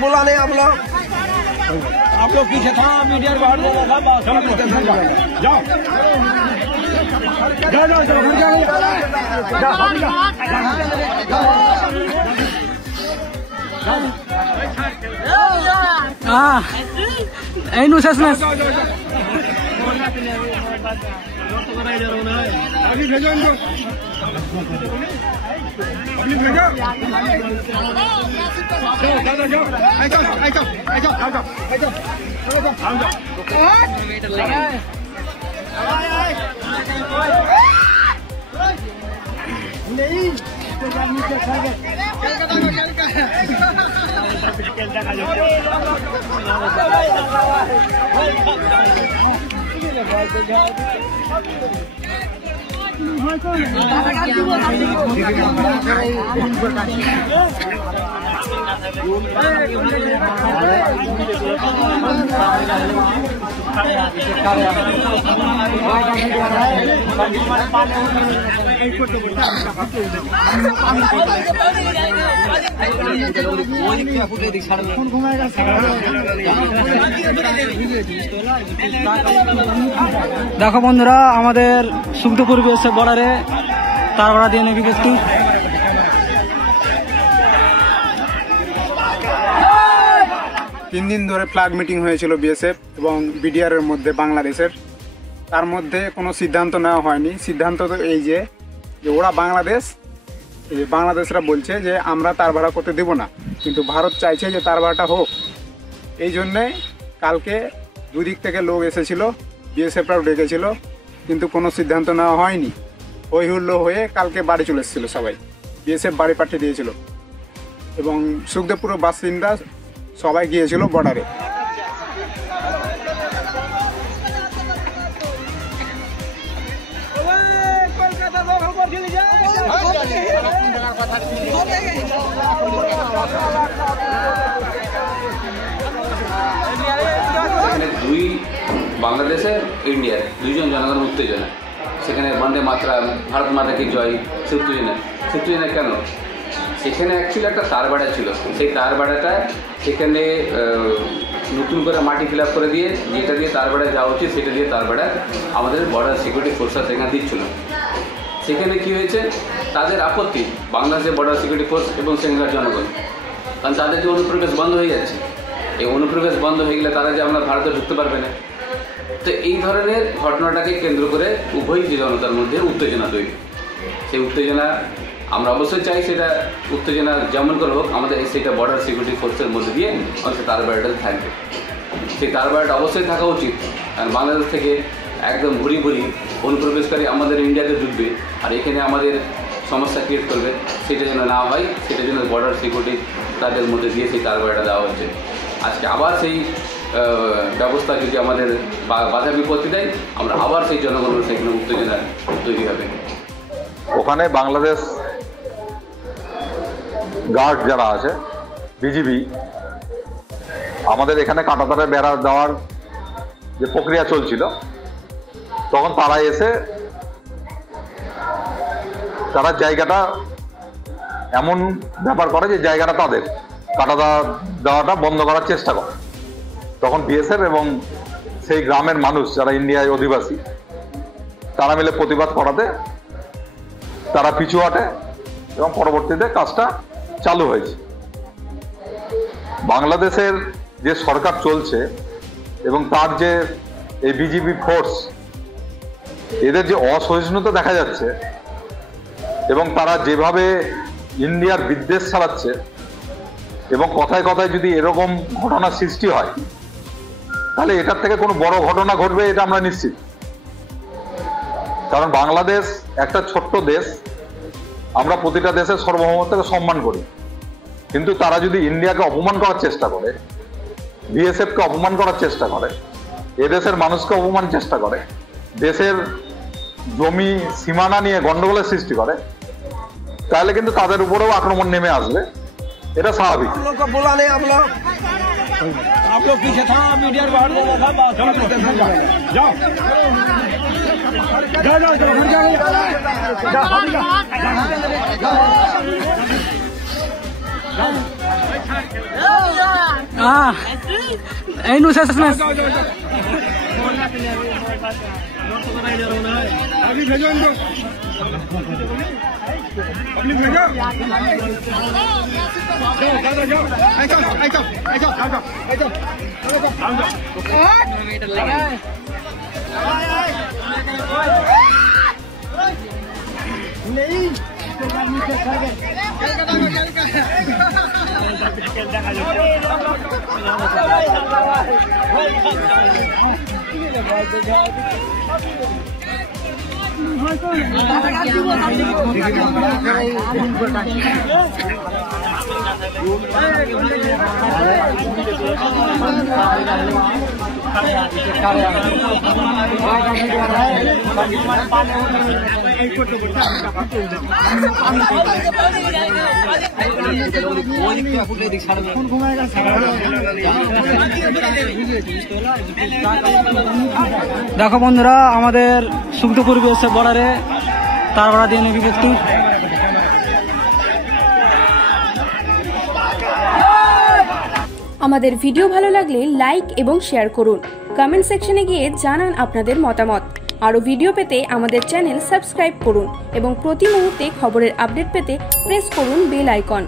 बोला नहीं आप लोग पीछे था, मीडिया बाहर बोला था। जाओ जाओ जाओ चलो घर हाँ एनु सेसमेस अभी भेजो इनको, अभी भेजो। जाओ जाओ नहीं দেখো বন্ধুরা আমাদের সুখদেবপুর বিএসএফ বর্ডারে তার ভাড়া দিয়ে নেবি একটু। 3 দিন ধরে ফ্ল্যাগ মিটিং হয়েছিল বিএসএফ এবং বিডিআর এর মধ্যে বাংলাদেশের। তার মধ্যে কোনো সিদ্ধান্ত নেওয়া হয়নি। সিদ্ধান্ত তো এই যে ওরা বাংলাদেশরা বলছে যে আমরা তার ভাড়া করতে দেব না, কিন্তু ভারত চাইছে যে তার ভাড়াটা হোক। এই জন্যে কালকে দুদিক থেকে লোক এসেছিল, বিএসএফরাও ডেকেছিল, কিন্তু কোনো সিদ্ধান্ত নেওয়া হয়নি। হই হুল্লো হয়ে কালকে বাড়ি চলে এসেছিলো সবাই, বিএসএফ বাড়ি পাঠিয়ে দিয়েছিল এবং সুখদেবপুর বাসিন্দা সবাই গিয়েছিল বর্ডারে। দুই বাংলাদেশের ইন্ডিয়ার দুইজন জনগণের উত্তেজনা, সেখানে বন্দে মাতরা, ভারত মাতা কি জয়, উত্তেজনা কেন? সেখানে অ্যাকচুয়ালি একটা তার বাড়া ছিল, সেই তার বাড়াটা সেখানে নতুন করে মাটি ফিল আপ করে দিয়ে যেটা দিয়ে তার বাড়া যাওয়া উচিত সেটা দিয়ে তার বাড়া আমাদের বর্ডার সিকিউরিটি ফোর্সরা সেখানে দিচ্ছিল। সেখানে কী হয়েছে, তাদের আপত্তি বাংলাদেশের বর্ডার সিকিউরিটি ফোর্স এবং সেখানকার জনগণ, কারণ তাদের যে অনুপ্রবেশ বন্ধ হয়ে যাচ্ছে, এই অনুপ্রবেশ বন্ধ হয়ে গেলে তারা যে আমরা ভারতে ঢুকতে পারবে না। তো এই ধরনের ঘটনাটাকে কেন্দ্র করে উভয় জনতার মধ্যে উত্তেজনা তৈরি। সেই উত্তেজনা আমরা অবশ্যই চাই সেটা উত্তেজনা যেমন করে হোক আমাদের সেটা বর্ডার সিকিউরিটি ফোর্সের মধ্যে দিয়ে অন্তত তার বাড়িটা থাকবে। সেই তার বাড়িটা অবশ্যই থাকা উচিত, কারণ বাংলাদেশ থেকে একদম ভুরি অনুপ্রবেশকারী আমাদের ইন্ডিয়াতে ঢুকবে আর এখানে আমাদের সমস্যা ক্রিয়েট করবে, সেটা যেন না হয়, সেটা যেন বর্ডার সিকিউরিটি তাদের মধ্যে দিয়ে সেই তার বাড়িটা দেওয়া হচ্ছে। আজকে আবার সেই ব্যবস্থা যদি আমাদের বাধা বিপত্তি দেয়, আমরা আবার সেই জনগণের সেখানে উত্তেজনা তৈরি হবে। ওখানে বাংলাদেশ গার্ড যারা আছে, বিজিবি, আমাদের এখানে কাঁটাতারে বেড়া দেওয়ার যে প্রক্রিয়া চলছিল, তখন তারা এসে তারা জায়গাটা এমন ব্যাপার করে যে জায়গাটা তাদের কাটা দেওয়াটা বন্ধ করার চেষ্টা করে। তখন বিএসএফ এবং সেই গ্রামের মানুষ যারা ইন্ডিয়ায় অধিবাসী তারা মিলে প্রতিবাদ করাতে তারা পিছু হটে এবং পরবর্তীতে কাজটা চালু হয়েছে। বাংলাদেশের যে সরকার চলছে এবং তার যে এই বিজিবি ফোর্স, এদের যে অসহিষ্ণুতা দেখা যাচ্ছে এবং তারা যেভাবে ইন্ডিয়ার বিদ্বেষ ছড়াচ্ছে, এবং কথায় কথায় যদি এরকম ঘটনা সৃষ্টি হয় তাহলে এটার থেকে কোনো বড় ঘটনা ঘটবে এটা আমরা নিশ্চিত। কারণ বাংলাদেশ একটা ছোট্ট দেশ, আমরা প্রতিটা দেশের সার্বভৌমত্বকে সম্মান করি, কিন্তু তারা যদি ইন্ডিয়াকে অপমান করার চেষ্টা করে, বিএসএফকে অপমান করার চেষ্টা করে, এদেশের মানুষকে অপমান চেষ্টা করে, দেশের জমি সীমানা নিয়ে গন্ডগোলের সৃষ্টি করে, তাহলে কিন্তু তাদের উপরেও আক্রমণ নেমে আসবে, এটা স্বাভাবিক। आप लोग पीछे था, मीडिया बाहर बोला था। जाओ जाओ जाओ चलो घर जाओ। এই নো শেষ শেষ अभी भेजो इनको अपनी भेजो जाओ नहीं দেখো বন্ধুরা, আমাদের সুখদু পরিবেশ বর্ডারে তার ভাড়া দিয়ে নেবি একটু। আমাদের ভিডিও ভালো লাগলে লাইক এবং শেয়ার করুন। কমেন্ট সেকশনে গিয়ে জানান আপনাদের মতামত। আরও ভিডিও পেতে আমাদের চ্যানেল সাবস্ক্রাইব করুন এবং প্রতি মুহূর্তে খবরের আপডেট পেতে প্রেস করুন বেল আইকন।